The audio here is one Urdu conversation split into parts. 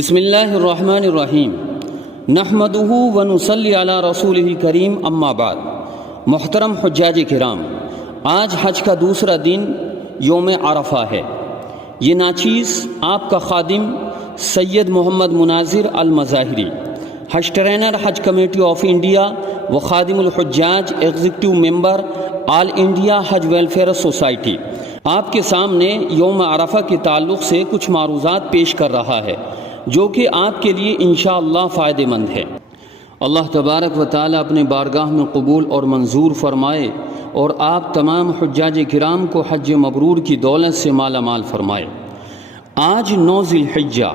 بسم اللہ الرحمن الرحیم نحمدہ ونصلی علی رسولہ الکریم اما بعد۔ محترم حجاج کرام، آج حج کا دوسرا دن یوم عرفہ ہے۔ یہ ناچیز آپ کا خادم سید محمد مناظر المظاہری، حج ٹرینر حج کمیٹی آف انڈیا و خادم الحجاج ایگزیکٹو ممبر آل انڈیا حج ویلفیئر سوسائٹی، آپ کے سامنے یوم عرفہ کے تعلق سے کچھ معروضات پیش کر رہا ہے جو کہ آپ کے لیے انشاءاللہ فائدہ مند ہے۔ اللہ تبارک و تعالی اپنے بارگاہ میں قبول اور منظور فرمائے اور آپ تمام حجاج کرام کو حج مبرور کی دولت سے مالا مال فرمائے۔ آج 9 ذی الحجہ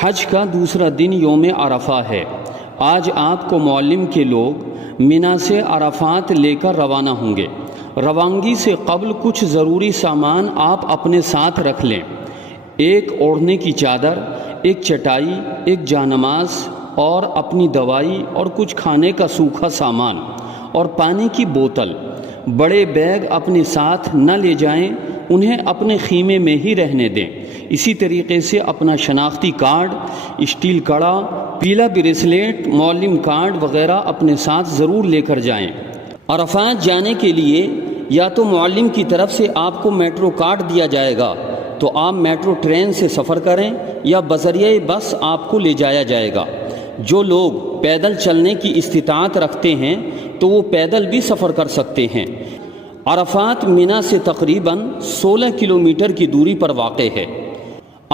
حج کا دوسرا دن یوم عرفہ ہے۔ آج آپ کو معلم کے لوگ منا سے عرفات لے کر روانہ ہوں گے۔ روانگی سے قبل کچھ ضروری سامان آپ اپنے ساتھ رکھ لیں۔ ایک اوڑھنے کی چادر، ایک چٹائی، ایک جانماز اور اپنی دوائی اور کچھ کھانے کا سوکھا سامان اور پانی کی بوتل۔ بڑے بیگ اپنے ساتھ نہ لے جائیں، انہیں اپنے خیمے میں ہی رہنے دیں۔ اسی طریقے سے اپنا شناختی کارڈ، اسٹیل کڑا، پیلا بریسلیٹ، معلم کارڈ وغیرہ اپنے ساتھ ضرور لے کر جائیں۔ عرفات جانے کے لیے یا تو معلم کی طرف سے آپ کو میٹرو کارڈ دیا جائے گا تو آپ میٹرو ٹرین سے سفر کریں یا بذریعہ بس آپ کو لے جایا جائے گا۔ جو لوگ پیدل چلنے کی استطاعت رکھتے ہیں تو وہ پیدل بھی سفر کر سکتے ہیں۔ عرفات منا سے تقریباً 16 کلومیٹر کی دوری پر واقع ہے۔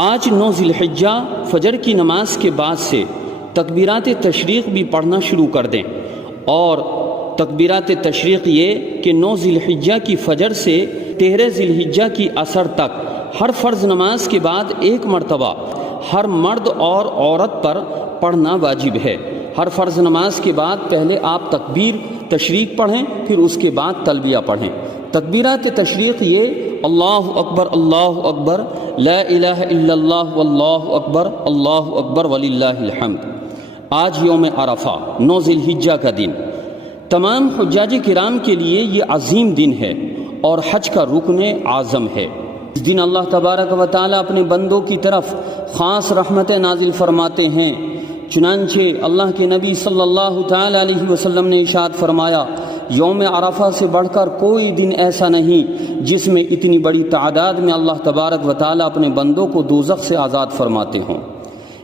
آج 9 ذی الحجہ فجر کی نماز کے بعد سے تکبیرات تشریق بھی پڑھنا شروع کر دیں، اور تکبیرات تشریق یہ کہ 9 ذی الحجہ کی فجر سے 13 ذی الحجہ کی عصر تک ہر فرض نماز کے بعد ایک مرتبہ ہر مرد اور عورت پر پڑھنا واجب ہے۔ ہر فرض نماز کے بعد پہلے آپ تکبیر تشریق پڑھیں، پھر اس کے بعد تلبیہ پڑھیں۔ تکبیرات تشریق یہ اللہ اکبر لا الہ الا اللہ واللہ اکبر وللہ الحمد۔ آج یوم عرفہ 9 ذی الحجہ کا دن تمام حجاج کرام کے لیے یہ عظیم دن ہے اور حج کا رکن اعظم ہے۔ اس دن اللہ تبارک و تعالی اپنے بندوں کی طرف خاص رحمتیں نازل فرماتے ہیں۔ چنانچہ اللہ کے نبی صلی اللہ تعالی علیہ وسلم نے ارشاد فرمایا، یوم عرفہ سے بڑھ کر کوئی دن ایسا نہیں جس میں اتنی بڑی تعداد میں اللہ تبارک و تعالی اپنے بندوں کو دوزخ سے آزاد فرماتے ہوں۔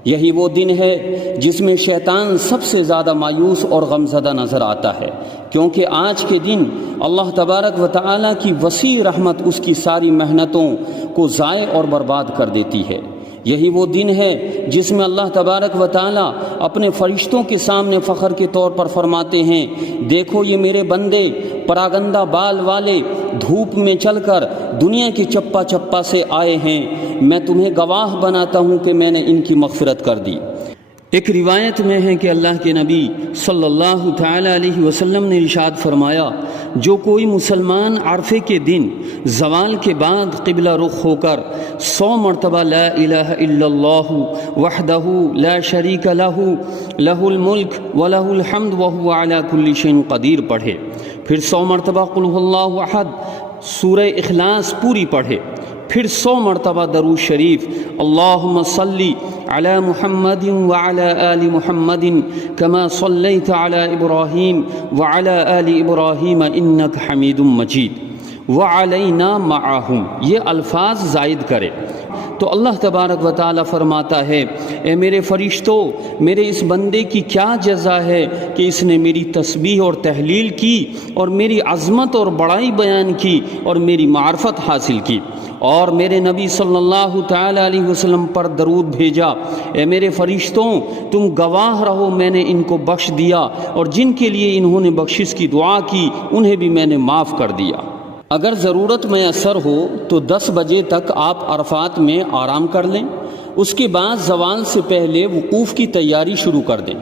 یہی وہ دن ہے جس میں شیطان سب سے زیادہ مایوس اور غمزدہ نظر آتا ہے، کیونکہ آج کے دن اللہ تبارک و تعالی کی وسیع رحمت اس کی ساری محنتوں کو ضائع اور برباد کر دیتی ہے۔ یہی وہ دن ہے جس میں اللہ تبارک و تعالی اپنے فرشتوں کے سامنے فخر کے طور پر فرماتے ہیں، دیکھو یہ میرے بندے پراگندہ بال والے دھوپ میں چل کر دنیا کے چپا چپا سے آئے ہیں، میں تمہیں گواہ بناتا ہوں کہ میں نے ان کی مغفرت کر دی۔ ایک روایت میں ہے کہ اللہ کے نبی صلی اللہ تعالی علیہ وسلم نے ارشاد فرمایا، جو کوئی مسلمان عرفے کے دن زوال کے بعد قبلہ رخ ہو کر 100 مرتبہ لا الہ الا اللہ وحدہ لا شریک لہ لہ الملک ولہ الحمد وہو علی کل شیء قدیر پڑھے، پھر 100 مرتبہ قل ھو اللہ احد سورہ اخلاص پوری پڑھے، پھر 100 مرتبہ درود شریف اللہم صلی علی محمد وعلی آل محمد کما صلیت علی ابراہیم وعلی آل ابراہیم انک حمید مجید وعلینا معہم، یہ الفاظ زائد کرے تو اللہ تبارک و تعالی فرماتا ہے، اے میرے فرشتوں، میرے اس بندے کی کیا جزا ہے کہ اس نے میری تسبیح اور تحلیل کی اور میری عظمت اور بڑائی بیان کی اور میری معرفت حاصل کی اور میرے نبی صلی اللہ تعالی علیہ وسلم پر درود بھیجا۔ اے میرے فرشتوں، تم گواہ رہو میں نے ان کو بخش دیا اور جن کے لیے انہوں نے بخشش کی دعا کی انہیں بھی میں نے معاف کر دیا۔ اگر ضرورت میسر ہو تو 10 بجے تک آپ عرفات میں آرام کر لیں، اس کے بعد زوال سے پہلے وقوف کی تیاری شروع کر دیں۔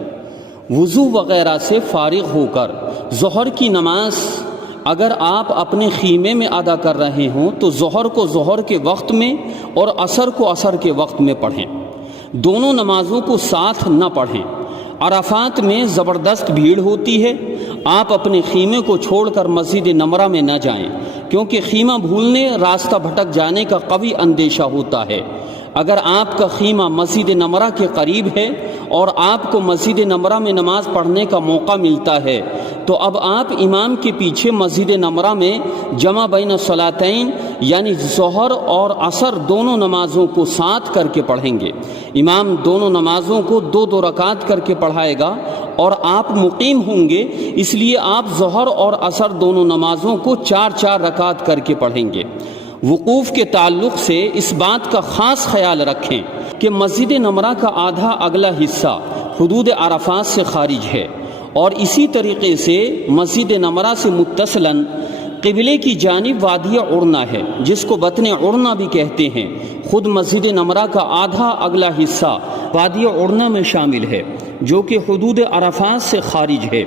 وضو وغیرہ سے فارغ ہو کر ظہر کی نماز اگر آپ اپنے خیمے میں ادا کر رہے ہوں تو ظہر کو ظہر کے وقت میں اور عصر کو عصر کے وقت میں پڑھیں، دونوں نمازوں کو ساتھ نہ پڑھیں۔ عرفات میں زبردست بھیڑ ہوتی ہے، آپ اپنے خیمے کو چھوڑ کر مسجد نمرہ میں نہ جائیں، کیونکہ خیمہ بھولنے راستہ بھٹک جانے کا قوی اندیشہ ہوتا ہے۔ اگر آپ کا خیمہ مسجد نمرہ کے قریب ہے اور آپ کو مسجد نمرہ میں نماز پڑھنے کا موقع ملتا ہے تو اب آپ امام کے پیچھے مسجد نمرہ میں جمع بین الصلاتین یعنی ظہر اور عصر دونوں نمازوں کو ساتھ کر کے پڑھیں گے۔ امام دونوں نمازوں کو 2 رکعت کر کے پڑھائے گا اور آپ مقیم ہوں گے، اس لیے آپ ظہر اور عصر دونوں نمازوں کو 4 رکعت کر کے پڑھیں گے۔ وقوف کے تعلق سے اس بات کا خاص خیال رکھیں کہ مسجد نمرہ کا آدھا اگلا حصہ حدود عرفات سے خارج ہے، اور اسی طریقے سے مسجد نمرہ سے متصلاً قبلے کی جانب وادی عرنا ہے، جس کو بطن عرنا بھی کہتے ہیں۔ خود مسجد نمرہ کا آدھا اگلا حصہ وادی عرنا میں شامل ہے، جو کہ حدود عرفات سے خارج ہے۔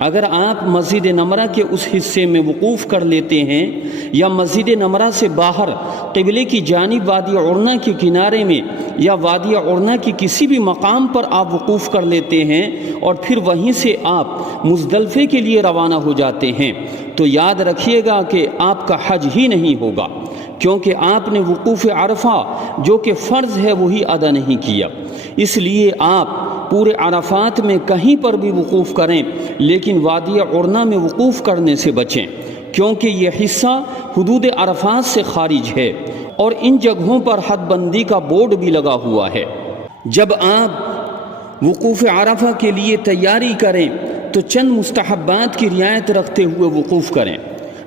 اگر آپ مسجد نمرہ کے اس حصے میں وقوف کر لیتے ہیں یا مسجد نمرہ سے باہر قبلے کی جانب وادی عرنا کے کنارے میں یا وادی عرنا کی کسی بھی مقام پر آپ وقوف کر لیتے ہیں اور پھر وہیں سے آپ مزدلفے کے لیے روانہ ہو جاتے ہیں، تو یاد رکھیے گا کہ آپ کا حج ہی نہیں ہوگا، کیونکہ آپ نے وقوف عرفہ جو کہ فرض ہے وہی ادا نہیں کیا۔ اس لیے آپ پورے عرفات میں کہیں پر بھی وقوف کریں، لیکن وادی عرنا میں وقوف کرنے سے بچیں، کیونکہ یہ حصہ حدود عرفات سے خارج ہے اور ان جگہوں پر حد بندی کا بورڈ بھی لگا ہوا ہے۔ جب آپ وقوف عرفہ کے لیے تیاری کریں تو چند مستحبات کی رعایت رکھتے ہوئے وقوف کریں۔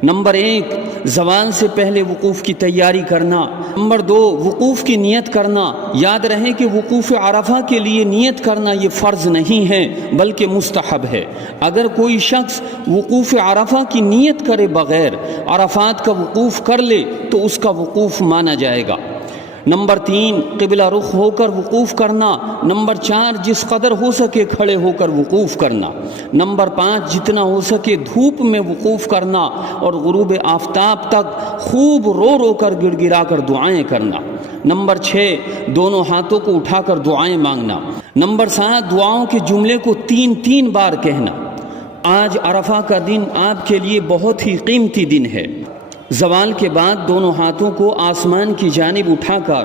نمبر 1، زوال سے پہلے وقوف کی تیاری کرنا۔ نمبر 2، وقوف کی نیت کرنا۔ یاد رہے کہ وقوف عرفہ کے لیے نیت کرنا یہ فرض نہیں ہے بلکہ مستحب ہے۔ اگر کوئی شخص وقوف عرفہ کی نیت کرے بغیر عرفات کا وقوف کر لے تو اس کا وقوف مانا جائے گا۔ نمبر 3، قبلہ رخ ہو کر وقوف کرنا۔ نمبر 4، جس قدر ہو سکے کھڑے ہو کر وقوف کرنا۔ نمبر 5، جتنا ہو سکے دھوپ میں وقوف کرنا اور غروب آفتاب تک خوب رو رو کر گڑ گڑا کر دعائیں کرنا۔ نمبر 6، دونوں ہاتھوں کو اٹھا کر دعائیں مانگنا۔ نمبر 7، دعاؤں کے جملے کو 3 بار کہنا۔ آج عرفہ کا دن آپ کے لیے بہت ہی قیمتی دن ہے۔ زوال کے بعد دونوں ہاتھوں کو آسمان کی جانب اٹھا کر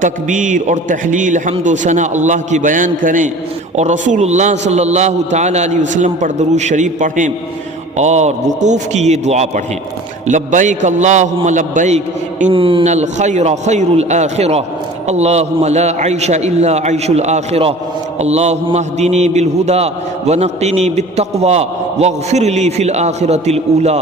تکبیر اور تحلیل حمد و ثنا اللہ کی بیان کریں اور رسول اللہ صلی اللہ تعالی علیہ وسلم پر درود شریف پڑھیں اور وقوف کی یہ دعا پڑھیں: لبیک اللہم لبیک ان الخیر خیر الآخرہ اللہم لا عیش الا عیش الآخرہ اللہم اہدنی بالہدی ونقنی بالتقوی واغفر لی فی الآخرۃ الاولی۔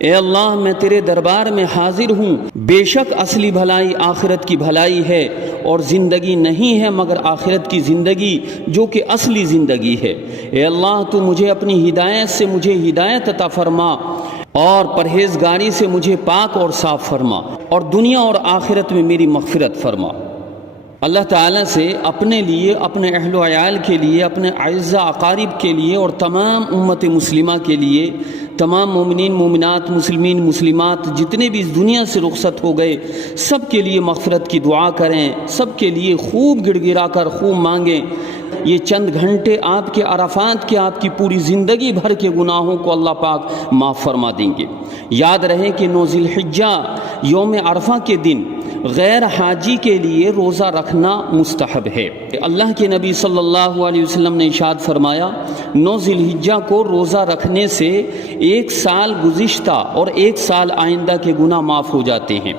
اے اللہ، میں تیرے دربار میں حاضر ہوں، بے شک اصلی بھلائی آخرت کی بھلائی ہے اور زندگی نہیں ہے مگر آخرت کی زندگی جو کہ اصلی زندگی ہے۔ اے اللہ، تو مجھے اپنی ہدایت سے مجھے ہدایت عطا فرما اور پرہیزگاری سے مجھے پاک اور صاف فرما اور دنیا اور آخرت میں میری مغفرت فرما۔ اللہ تعالیٰ سے اپنے لیے، اپنے اہل و عیال کے لیے، اپنے اعزہ اقارب کے لیے اور تمام امت مسلمہ کے لیے، تمام مومنین مومنات، مسلمین مسلمات جتنے بھی اس دنیا سے رخصت ہو گئے، سب کے لیے مغفرت کی دعا کریں، سب کے لیے خوب گڑ گڑا کر خوب مانگیں۔ یہ چند گھنٹے آپ کے عرفات کے آپ کی پوری زندگی بھر کے گناہوں کو اللہ پاک معاف فرما دیں گے۔ یاد رہے کہ 9 ذی الحجہ یوم عرفہ کے دن غیر حاجی کے لیے روزہ رکھنا مستحب ہے۔ اللہ کے نبی صلی اللہ علیہ وسلم نے ارشاد فرمایا، 9 ذی الحجہ کو روزہ رکھنے سے 1 سال گزشتہ اور 1 سال آئندہ کے گناہ معاف ہو جاتے ہیں۔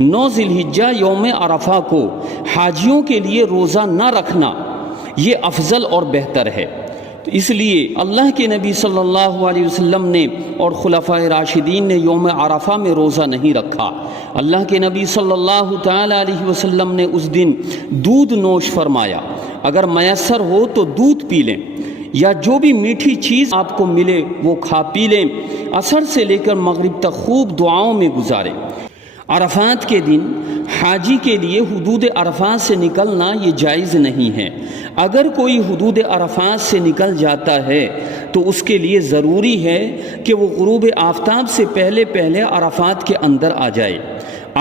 9 ذی الحجہ یوم عرفہ کو حاجیوں کے لیے روزہ نہ رکھنا یہ افضل اور بہتر ہے۔ تو اس لیے اللہ کے نبی صلی اللہ علیہ وسلم نے اور خلفائے راشدین نے یوم عرفہ میں روزہ نہیں رکھا۔ اللہ کے نبی صلی اللہ تعالی علیہ وسلم نے اس دن دودھ نوش فرمایا۔ اگر میسر ہو تو دودھ پی لیں یا جو بھی میٹھی چیز آپ کو ملے وہ کھا پی لیں۔ عصر سے لے کر مغرب تک خوب دعاؤں میں گزاریں۔ عرفات کے دن حاجی کے لیے حدود عرفات سے نکلنا یہ جائز نہیں ہے۔ اگر کوئی حدود عرفات سے نکل جاتا ہے تو اس کے لیے ضروری ہے کہ وہ غروب آفتاب سے پہلے پہلے عرفات کے اندر آ جائے۔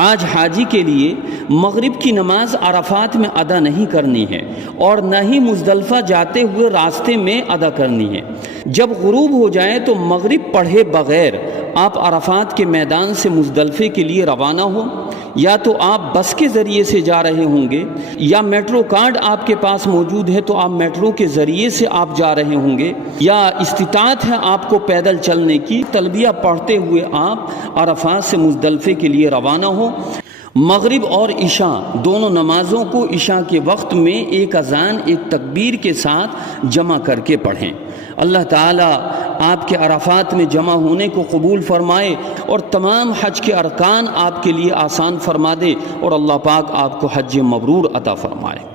آج حاجی کے لیے مغرب کی نماز عرفات میں ادا نہیں کرنی ہے اور نہ ہی مزدلفہ جاتے ہوئے راستے میں ادا کرنی ہے۔ جب غروب ہو جائے تو مغرب پڑھے بغیر آپ عرفات کے میدان سے مزدلفے کے لیے روانہ ہو۔ یا تو آپ بس کے ذریعے سے جا رہے ہوں گے، یا میٹرو کارڈ آپ کے پاس موجود ہے تو آپ میٹرو کے ذریعے سے آپ جا رہے ہوں گے، یا استطاعت ہے آپ کو پیدل چلنے کی، تلبیہ پڑھتے ہوئے آپ عرفات سے مزدلفے کے لیے روانہ ہو۔ مغرب اور عشاء دونوں نمازوں کو عشاء کے وقت میں ایک اذان ایک تکبیر کے ساتھ جمع کر کے پڑھیں۔ اللہ تعالیٰ آپ کے عرفات میں جمع ہونے کو قبول فرمائے اور تمام حج کے ارکان آپ کے لیے آسان فرما دے، اور اللہ پاک آپ کو حج مبرور عطا فرمائے۔